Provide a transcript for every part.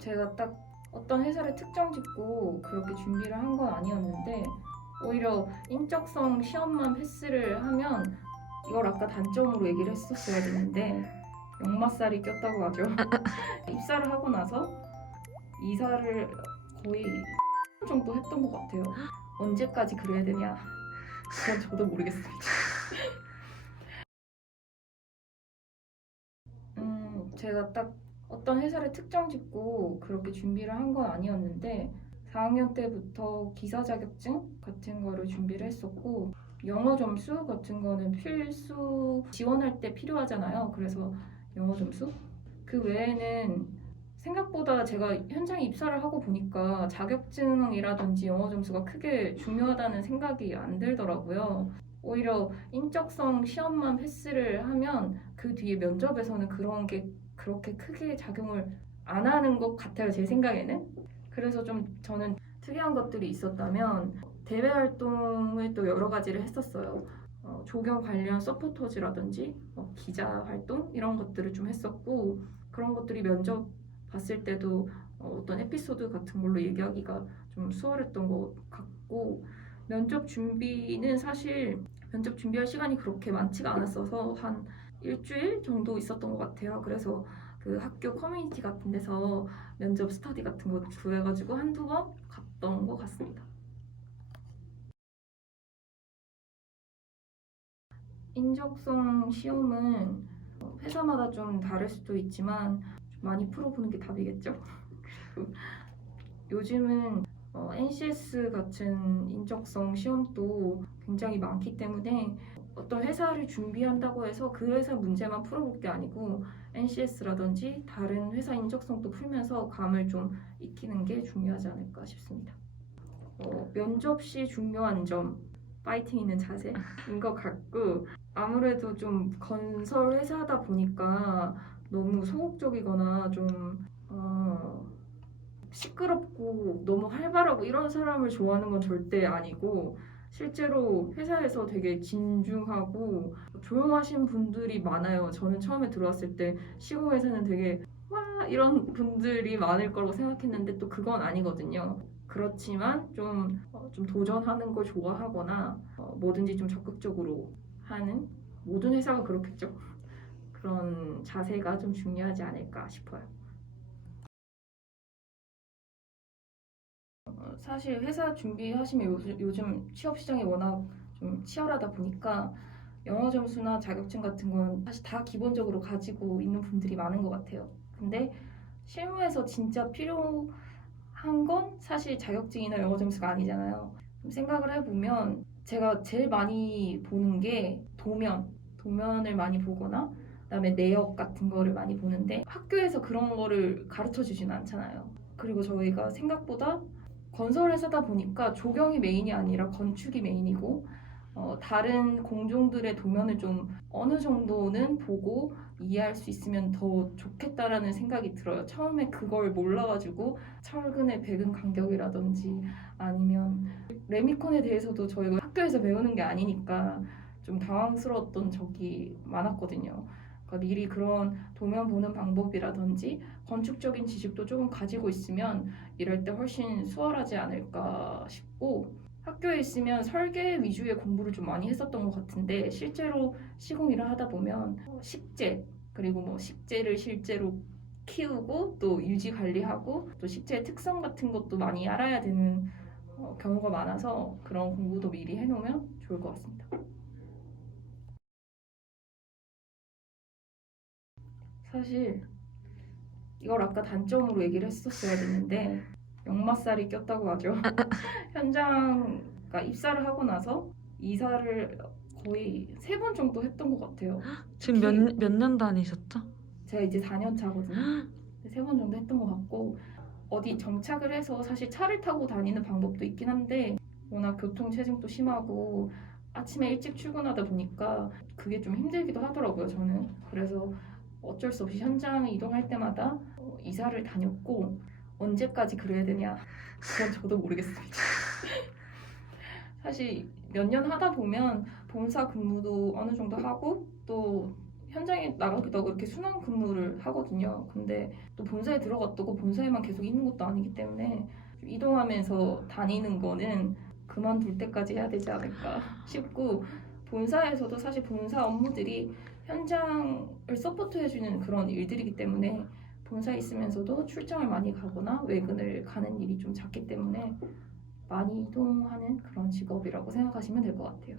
제가 딱 어떤 회사를 특정 짓고 그렇게 준비를 한 건 아니었는데 오히려 인적성 시험만 패스를 하면 이걸 아까 단점으로 얘기를 했었어야 되는데 역마살이 꼈다고 하죠. 입사를 하고 나서 이사를 거의 정도 했던 것 같아요. 언제까지 그래야 되냐? 그건 저도 모르겠습니다. 제가 딱 어떤 회사를 특정 짓고 그렇게 준비를 한 건 아니었는데 4학년 때부터 기사 자격증 같은 거를 준비를 했었고 영어 점수 같은 거는 필수 지원할 때 필요하잖아요. 그래서 영어 점수? 그 외에는 생각보다 제가 현장에 입사를 하고 보니까 자격증이라든지 영어 점수가 크게 중요하다는 생각이 안 들더라고요. 오히려 인적성 시험만 패스를 하면 그 뒤에 면접에서는 그런 게 그렇게 크게 작용을 안 하는 것 같아요, 제 생각에는. 그래서 좀 저는 특이한 것들이 있었다면 대외 활동을 또 여러 가지를 했었어요. 조경 관련 서포터즈라든지 기자 활동 이런 것들을 좀 했었고 그런 것들이 면접 봤을 때도 어떤 에피소드 같은 걸로 얘기하기가 좀 수월했던 것 같고 면접 준비는 사실 면접 준비할 시간이 그렇게 많지가 않았어서 한 일주일 정도 있었던 것 같아요. 그래서 그 학교 커뮤니티 같은 데서 면접 스터디 같은 거 구해가지고 한두 번 갔던 것 같습니다. 인적성 시험은 회사마다 좀 다를 수도 있지만 좀 많이 풀어보는 게 답이겠죠. 그리고 요즘은 NCS 같은 인적성 시험도 굉장히 많기 때문에 어떤 회사를 준비한다고 해서 그 회사 문제만 풀어볼 게 아니고 NCS라든지 다른 회사 인적성도 풀면서 감을 좀 익히는 게 중요하지 않을까 싶습니다. 면접 시 중요한 점, 파이팅 있는 자세인 것 같고 아무래도 좀 건설 회사다 보니까 너무 소극적이거나 좀 시끄럽고 너무 활발하고 이런 사람을 좋아하는 건 절대 아니고 실제로 회사에서 되게 진중하고 조용하신 분들이 많아요. 저는 처음에 들어왔을 때 시공회사는 되게 와 이런 분들이 많을 거라고 생각했는데 또 그건 아니거든요. 그렇지만 좀 도전하는 걸 좋아하거나 뭐든지 좀 적극적으로 하는 모든 회사가 그렇겠죠. 그런 자세가 좀 중요하지 않을까 싶어요. 사실 회사 준비하시면 요즘 취업 시장이 워낙 좀 치열하다 보니까 영어 점수나 자격증 같은 건 사실 다 기본적으로 가지고 있는 분들이 많은 것 같아요. 근데 실무에서 진짜 필요한 건 사실 자격증이나 영어 점수가 아니잖아요. 생각을 해보면 제가 제일 많이 보는 게 도면을 많이 보거나 그다음에 내역 같은 거를 많이 보는데 학교에서 그런 거를 가르쳐 주진 않잖아요. 그리고 저희가 생각보다 건설 회사다 보니까 조경이 메인이 아니라 건축이 메인이고 다른 공종들의 도면을 좀 어느 정도는 보고 이해할 수 있으면 더 좋겠다라는 생각이 들어요. 처음에 그걸 몰라가지고 철근의 배근 간격이라든지 아니면 레미콘에 대해서도 저희가 학교에서 배우는 게 아니니까 좀 당황스러웠던 적이 많았거든요. 그러니까 미리 그런 도면 보는 방법이라든지 건축적인 지식도 조금 가지고 있으면 이럴 때 훨씬 수월하지 않을까 싶고 학교에 있으면 설계 위주의 공부를 좀 많이 했었던 것 같은데 실제로 시공 일을 하다 보면 식재 그리고 뭐 식재를 실제로 키우고 또 유지 관리하고 또 식재의 특성 같은 것도 많이 알아야 되는 경우가 많아서 그런 공부도 미리 해놓으면 좋을 것 같습니다. 사실 이걸 아까 단점으로 얘기를 했었어야 됐는데 역마살이 꼈다고 하죠. 현장 그러니까 입사를 하고 나서 이사를 거의 3번 정도 했던 것 같아요. 지금 특히 몇 년 다니셨죠? 제가 이제 4년 차거든요. 3번 정도 했던 것 같고 어디 정착을 해서 사실 차를 타고 다니는 방법도 있긴 한데 워낙 교통 체증도 심하고 아침에 일찍 출근하다 보니까 그게 좀 힘들기도 하더라고요, 저는. 그래서 어쩔 수 없이 현장 이동할 때마다 이사를 다녔고 언제까지 그래야 되냐? 그건 저도 모르겠습니다. 사실 몇 년 하다 보면 본사 근무도 어느 정도 하고 또 현장에 나가기도 하고 이렇게 순환 근무를 하거든요. 근데 또 본사에 들어갔다고 본사에만 계속 있는 것도 아니기 때문에 이동하면서 다니는 거는 그만둘 때까지 해야 되지 않을까 싶고, 본사에서도 사실 본사 업무들이 현장을 서포트해주는 그런 일들이기 때문에 본사에 있으면서도 출장을 많이 가거나 외근을 가는 일이 좀 작기 때문에 많이 이동하는 그런 직업이라고 생각하시면 될 것 같아요.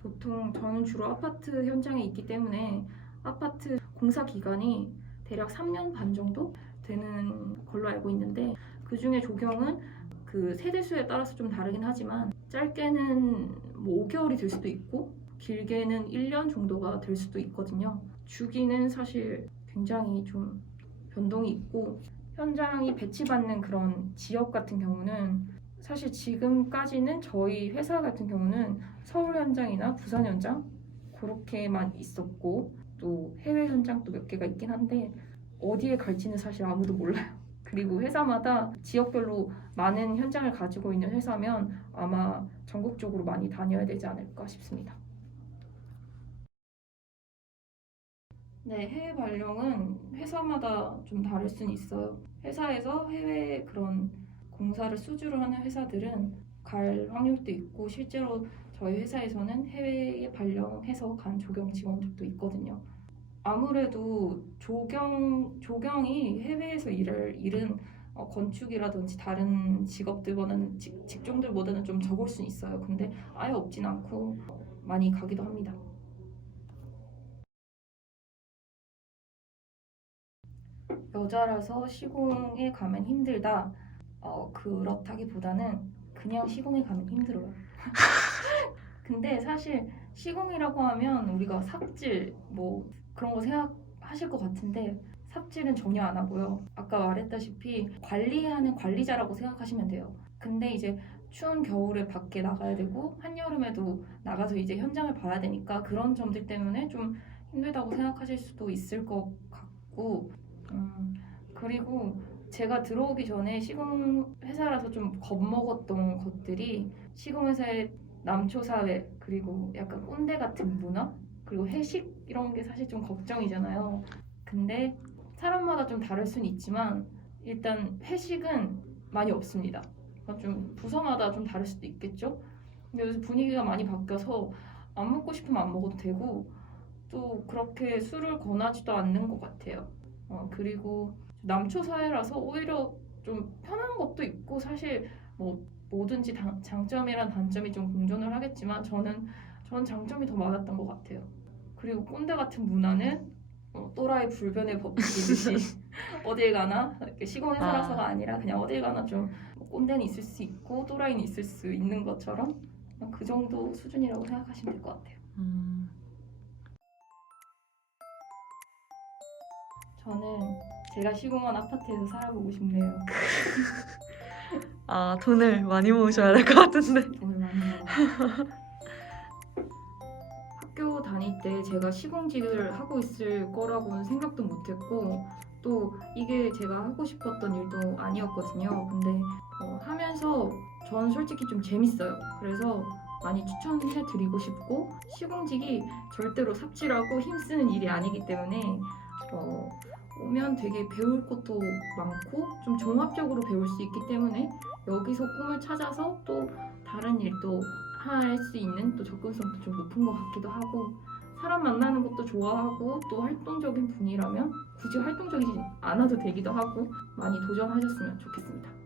보통 저는 주로 아파트 현장에 있기 때문에 아파트 공사 기간이 대략 3년 반 정도 되는 걸로 알고 있는데, 그중에 조경은 그 세대수에 따라서 좀 다르긴 하지만 짧게는 뭐 5개월이 될 수도 있고 길게는 1년 정도가 될 수도 있거든요. 주기는 사실 굉장히 좀 변동이 있고, 현장이 배치받는 그런 지역 같은 경우는 사실 지금까지는 저희 회사 같은 경우는 서울 현장이나 부산 현장 그렇게만 있었고, 또 해외 현장도 몇 개가 있긴 한데 어디에 갈지는 사실 아무도 몰라요. 그리고 회사마다 지역별로 많은 현장을 가지고 있는 회사면 아마 전국적으로 많이 다녀야 되지 않을까 싶습니다. 네, 해외 발령은 회사마다 좀 다를 수는 있어요. 회사에서 해외 그런 공사를 수주를 하는 회사들은 갈 확률도 있고, 실제로 저희 회사에서는 해외에 발령해서 간 조경 직원들도 있거든요. 아무래도 조경이 해외에서 일할 일은 건축이라든지 다른 직업들보다는 직종들보다는 좀 적을 수는 있어요. 근데 아예 없진 않고 많이 가기도 합니다. 여자라서 시공에 가면 힘들다. 그렇다기보다는 그냥 시공에 가면 힘들어요. 근데 사실 시공이라고 하면 우리가 삽질 뭐 그런 거 생각하실 것 같은데 삽질은 전혀 안 하고요. 아까 말했다시피 관리하는 관리자라고 생각하시면 돼요. 근데 이제 추운 겨울에 밖에 나가야 되고 한여름에도 나가서 이제 현장을 봐야 되니까 그런 점들 때문에 좀 힘들다고 생각하실 수도 있을 것 같고, 그리고 제가 들어오기 전에 시공 회사라서 좀 겁먹었던 것들이, 시공 회사의 남초 사회, 그리고 약간 꼰대 같은 문화, 그리고 회식 이런 게 사실 좀 걱정이잖아요. 근데 사람마다 좀 다를 수는 있지만 일단 회식은 많이 없습니다. 좀 부서마다 좀 다를 수도 있겠죠. 근데 요새 분위기가 많이 바뀌어서 안 먹고 싶으면 안 먹어도 되고, 또 그렇게 술을 권하지도 않는 것 같아요. 그리고 남초 사회라서 오히려 좀 편한 것도 있고, 사실 뭐 뭐든지 장점이란 단점이 좀 공존을 하겠지만 전 장점이 더 많았던 것 같아요. 그리고 꼰대 같은 문화는 또라이 불변의 법칙이듯이 어딜 가나 이렇게 시공회사라서가 아니라 그냥 어딜 가나 좀 꼰대는 있을 수 있고 또라이는 있을 수 있는 것처럼 그 정도 수준이라고 생각하시면 될 것 같아요. 저는 제가 시공한 아파트에서 살아보고 싶네요. 아, 돈을 많이 모으셔야 될 것 같은데. 돈을 많이 벌어. 학교 다닐 때 제가 시공직을 하고 있을 거라고는 생각도 못했고, 또 이게 제가 하고 싶었던 일도 아니었거든요. 근데 하면서 전 솔직히 좀 재밌어요. 그래서 많이 추천해드리고 싶고, 시공직이 절대로 삽질하고 힘쓰는 일이 아니기 때문에 오면 되게 배울 것도 많고 좀 종합적으로 배울 수 있기 때문에 여기서 꿈을 찾아서 또 다른 일도 할 수 있는 또 접근성도 좀 높은 것 같기도 하고, 사람 만나는 것도 좋아하고 또 활동적인 분이라면 굳이 활동적이지 않아도 되기도 하고 많이 도전하셨으면 좋겠습니다.